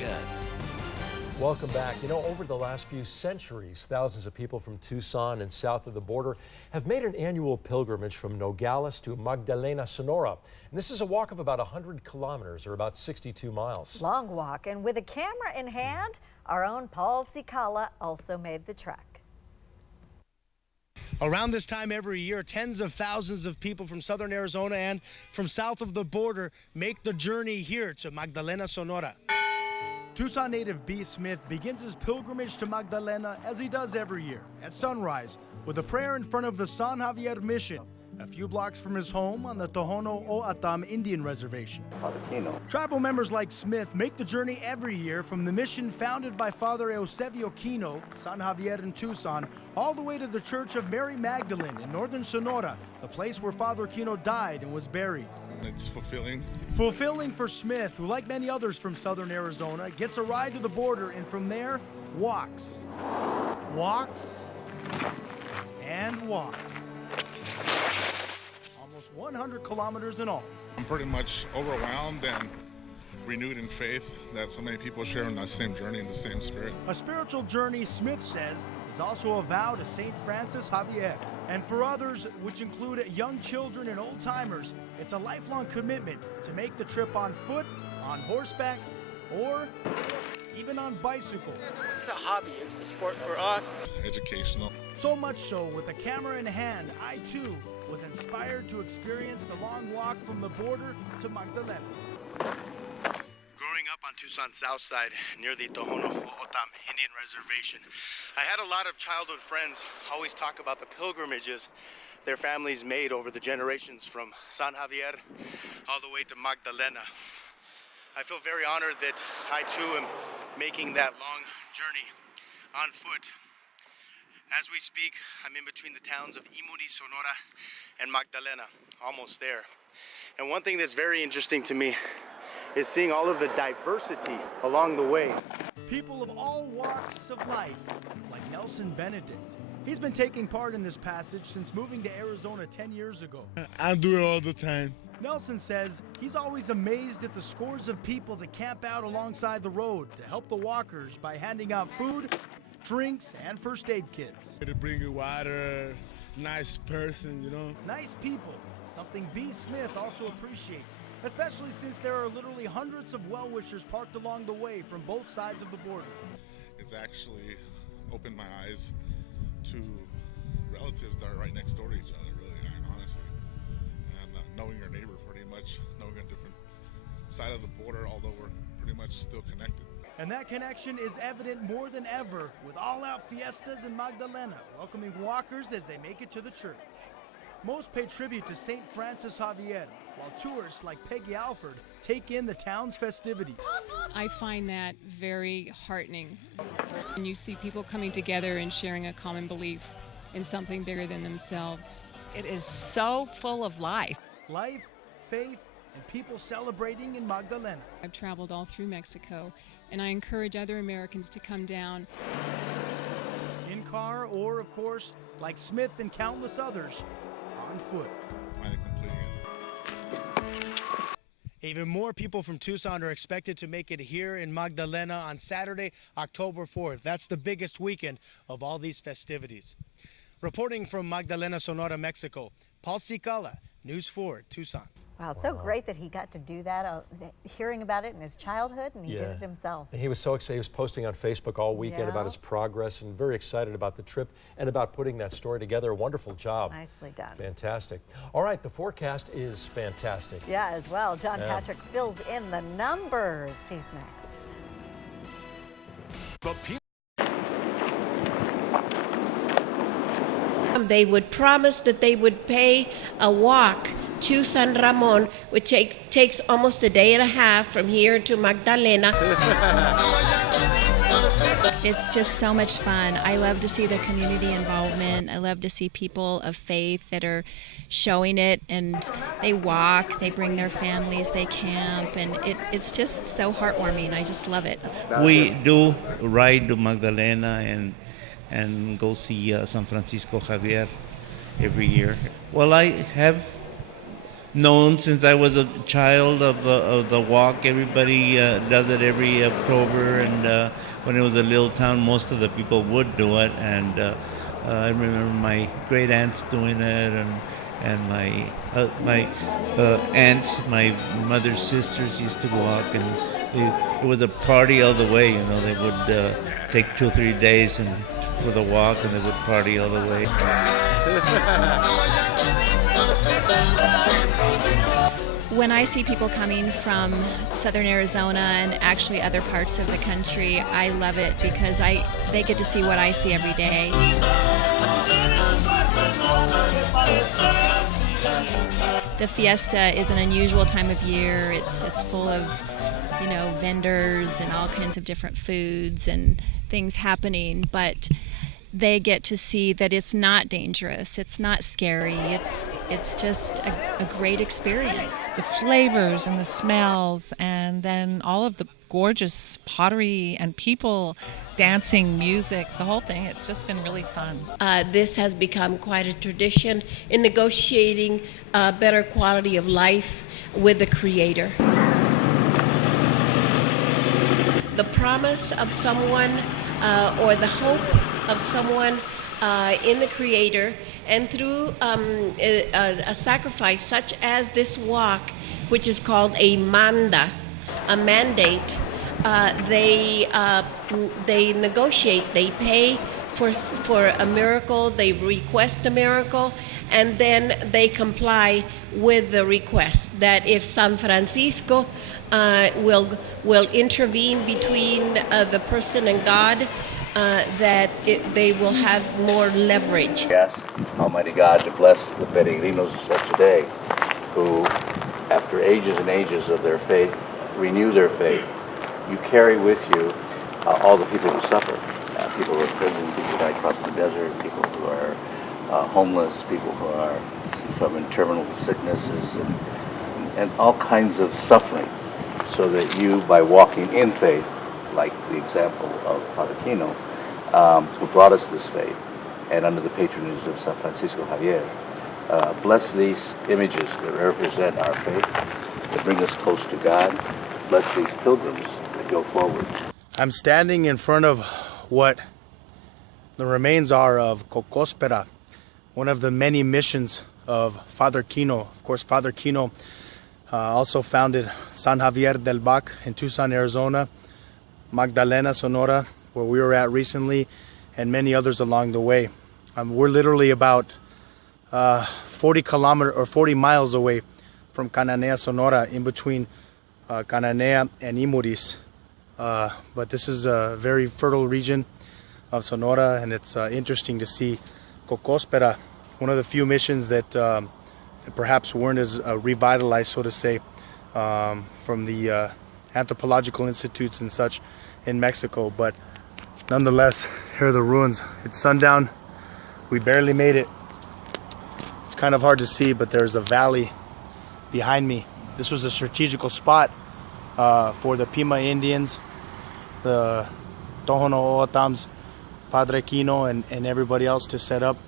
10. Welcome back. You know, over the last few centuries, thousands of people from Tucson and south of the border have made an annual pilgrimage from Nogales to Magdalena, Sonora. And this is a walk of about 100 kilometers, or about 62 miles. Long walk, and with a camera in hand, our own Paul Cicala also made the trek. Around this time every year, tens of thousands of people from southern Arizona and from south of the border make the journey here to Magdalena, Sonora. Tucson native B. Smith begins his pilgrimage to Magdalena as he does every year at sunrise with a prayer in front of the San Xavier mission, a few blocks from his home on the Tohono O'odham Indian Reservation. Tribal members like Smith make the journey every year from the mission founded by Father Eusebio Kino, San Xavier in Tucson, all the way to the Church of Mary Magdalene in northern Sonora, the place where Father Kino died and was buried. It's fulfilling. Fulfilling for Smith, who, like many others from southern Arizona, gets a ride to the border and from there, walks. Walks and walks. Almost 100 kilometers in all. I'm pretty much overwhelmed and renewed in faith that so many people share in that same journey in the same spirit. A spiritual journey, Smith says, is also a vow to St. Francis Xavier. And for others, which include young children and old-timers, it's a lifelong commitment to make the trip on foot, on horseback, or even on bicycle. It's a hobby, it's a sport for us. Educational. So much so, with a camera in hand, I too was inspired to experience the long walk from the border to Magdalena. Growing up on Tucson's south side, near the Tohono O'odham Indian Reservation, I had a lot of childhood friends always talk about the pilgrimages their families made over the generations from San Xavier all the way to Magdalena. I feel very honored that I too am making that long journey on foot. As we speak, I'm in between the towns of Imuni, Sonora, and Magdalena, almost there. And one thing that's very interesting to me is seeing all of the diversity along the way. People of all walks of life, like Nelson Benedict. He's been taking part in this passage since moving to Arizona 10 years ago. I do it all the time. Nelson says he's always amazed at the scores of people that camp out alongside the road to help the walkers by handing out food, drinks, and first aid kits. To bring you water, nice person, you know. Nice people, something B. Smith also appreciates, especially since there are literally hundreds of well-wishers parked along the way from both sides of the border. It's actually opened my eyes to relatives that are right next door to each other, really, honestly. And knowing your neighbor pretty much, knowing a different side of the border, although we're pretty much still connected. And that connection is evident more than ever with all-out fiestas in Magdalena, welcoming walkers as they make it to the church. Most pay tribute to St. Francis Xavier, while tourists like Peggy Alford take in the town's festivities. I find that very heartening. And you see people coming together and sharing a common belief in something bigger than themselves. It is so full of life. Life, faith, and people celebrating in Magdalena. I've traveled all through Mexico, and I encourage other Americans to come down. In car or, of course, like Smith and countless others, on foot. Finally completing it. Even more people from Tucson are expected to make it here in Magdalena on Saturday, October 4th. That's the biggest weekend of all these festivities. Reporting from Magdalena, Sonora, Mexico, Paul Cicala, News 4, Tucson. Wow, it's so great that he got to do that, hearing about it in his childhood, and he did it himself. And he was so excited. He was posting on Facebook all weekend about his progress and very excited about the trip and about putting that story together. A wonderful job. Nicely done. Fantastic. All right, the forecast is fantastic. Yeah, as well. John Patrick fills in the numbers. He's next. They would promise that they would pay a walk to San Ramon, which takes almost a day and a half from here to Magdalena. It's just so much fun. I love to see the community involvement. I love to see people of faith that are showing it, and they walk, they bring their families, they camp, and it's just so heartwarming. I just love it. We do ride to Magdalena and go see San Francisco Xavier every year. Well, I have known since I was a child of the walk. Everybody does it every October, and when it was a little town, most of the people would do it. And I remember my great aunts doing it, and my aunts, my mother's sisters used to walk, and it was a party all the way. You know, they would take 2 or 3 days and for the walk, and they would party all the way. When I see people coming from southern Arizona and actually other parts of the country, I love it because they get to see what I see every day. The fiesta is an unusual time of year. It's just full of, vendors and all kinds of different foods and things happening, but they get to see that it's not dangerous, it's not scary, it's just a great experience. The flavors and the smells, and then all of the gorgeous pottery and people dancing, music, the whole thing. It's just been really fun. This has become quite a tradition in negotiating a better quality of life with the Creator. The promise of someone or the hope of someone in the Creator, and through a sacrifice such as this walk, which is called a manda, a mandate, they negotiate, they pay for a miracle, they request a miracle, and then they comply with the request that if San Francisco will intervene between the person and God, that they will have more leverage. Yes, Almighty God to bless the peregrinos of today who, after ages and ages of their faith, renew their faith. You carry with you all the people who suffer, people who are in prison, people who died crossing the desert, people who are homeless, people who are from terminal sicknesses, and all kinds of suffering, so that you, by walking in faith, like the example of Father Kino, who brought us this faith, and under the patronage of San Francisco Xavier, bless these images that represent our faith, that bring us close to God. Bless these pilgrims that go forward. I'm standing in front of what the remains are of Cocospera, one of the many missions of Father Kino. Of course, Father Kino also founded San Javier del Bac in Tucson, Arizona, Magdalena, Sonora, where we were at recently, and many others along the way. We're literally about 40 miles away from Cananea, Sonora, in between Cananea and Imuris. But this is a very fertile region of Sonora, and it's interesting to see Cocospera, one of the few missions that perhaps weren't as revitalized, so to say, from the anthropological institutes and such in Mexico. But nonetheless, here are the ruins. It's sundown. We barely made it. It's kind of hard to see, but there's a valley behind me. This was a strategical spot for the Pima Indians, the Tohono O'odhams, Padre Kino, and everybody else to set up,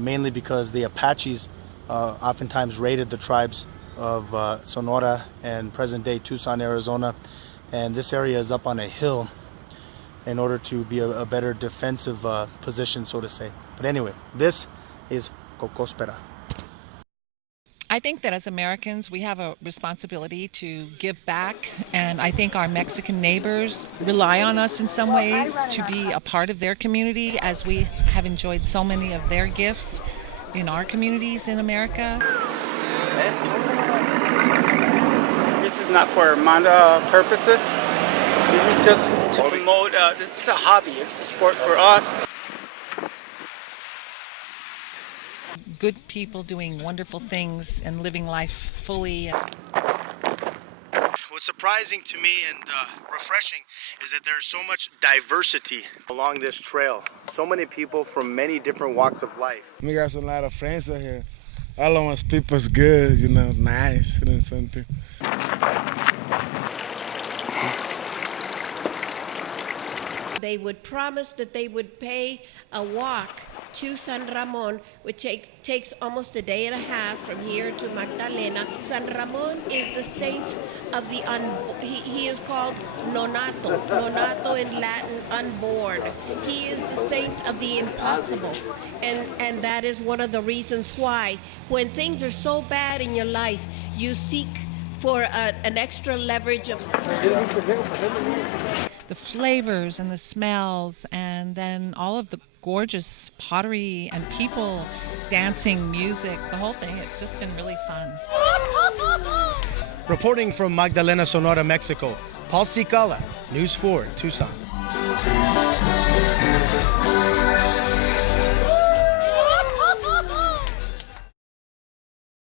mainly because the Apaches oftentimes raided the tribes of Sonora and present-day Tucson, Arizona, and this area is up on a hill in order to be a better defensive position, so to say. But anyway, this is Cocospera. I think that as Americans, we have a responsibility to give back, and I think our Mexican neighbors rely on us in some ways to be a part of their community, as we have enjoyed so many of their gifts in our communities in America. This is not for manda purposes. This is just to promote, it's a hobby, it's a sport for us. Good people doing wonderful things and living life fully. What's surprising to me and refreshing is that there's so much diversity along this trail. So many people from many different walks of life. We got a lot of friends out here. All of us people's good, nice and something. They would promise that they would pay a walk to San Ramon, which takes almost a day and a half from here to Magdalena. San Ramon is the saint of the he is called Nonato. Nonato in Latin, unborn. He is the saint of the impossible. And that is one of the reasons why, when things are so bad in your life, you seek for an extra leverage of strength. The flavors and the smells, and then all of the gorgeous pottery and people, dancing, music, the whole thing. It's just been really fun. Reporting from Magdalena, Sonora, Mexico, Paul Cicala, News 4, Tucson.